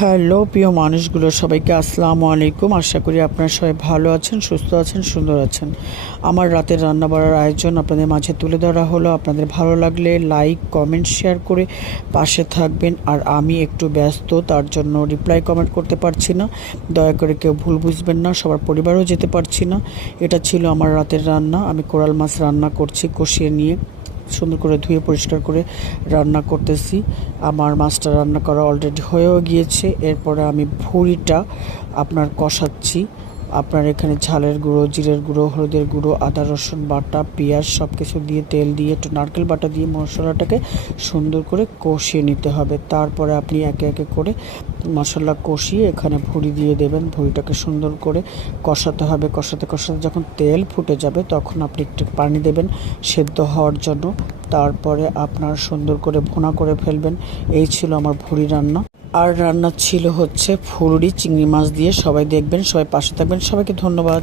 Hello প্রিয় মানুষগুলো, সবাইকে আসসালামু আলাইকুম। আশা করি আপনারা সবাই ভালো আছেন, সুস্থ আছেন, সুন্দর আছেন। আমার রাতের রান্না বাড়ার আয়োজন আপনাদের মাঝে তুলে ধরা হলো। আপনাদের ভালো লাগলে লাইক, কমেন্ট, শেয়ার করে পাশে থাকবেন। আর আমি একটু ব্যস্ত, তার জন্য রিপ্লাই কমেন্ট করতে পারছি না। দয়া করে কেউ ভুল বুঝবেন না, সবার পরিবারও যেতে পারছি না। এটা ছিল আমার রাতের রান্না। আমি কোরাল মাছ রান্না করছি, কষিয়ে নিয়ে সুন্দর করে ধুয়ে পরিষ্কার করে রান্না করতেছি। আমার মাছটা রান্না করা অলরেডি হয়েও গিয়েছে। এরপরে আমি ভুঁড়িটা আপনার কষাচ্ছি। আপনার এখানে ঝালের গুঁড়ো, জিরের গুঁড়ো, হলুদের গুঁড়ো, আদা রসুন বাটা, পেঁয়াজ সব কিছু দিয়ে, তেল দিয়ে, একটু নারকেল বাটা দিয়ে মশলাটাকে সুন্দর করে কষিয়ে নিতে হবে। তারপরে আপনি একে একে করে মশলা কষিয়ে এখানে ভুঁড়ি দিয়ে দেবেন। ভুঁড়িটাকে সুন্দর করে কষাতে হবে। কষাতে কষাতে যখন তেল ফুটে যাবে তখন আপনি একটু পানি দেবেন সেদ্ধ হওয়ার জন্য। তারপরে আপনার সুন্দর করে ভুনা করে ফেলবেন। এই ছিল আমার ভুঁড়ি রান্না। আর রান্না ছিল হচ্ছে ফুলুরি চিংড়ি মাছ দিয়ে। সবাই দেখবেন, সবাই পাশে থাকবেন। সবাইকে ধন্যবাদ।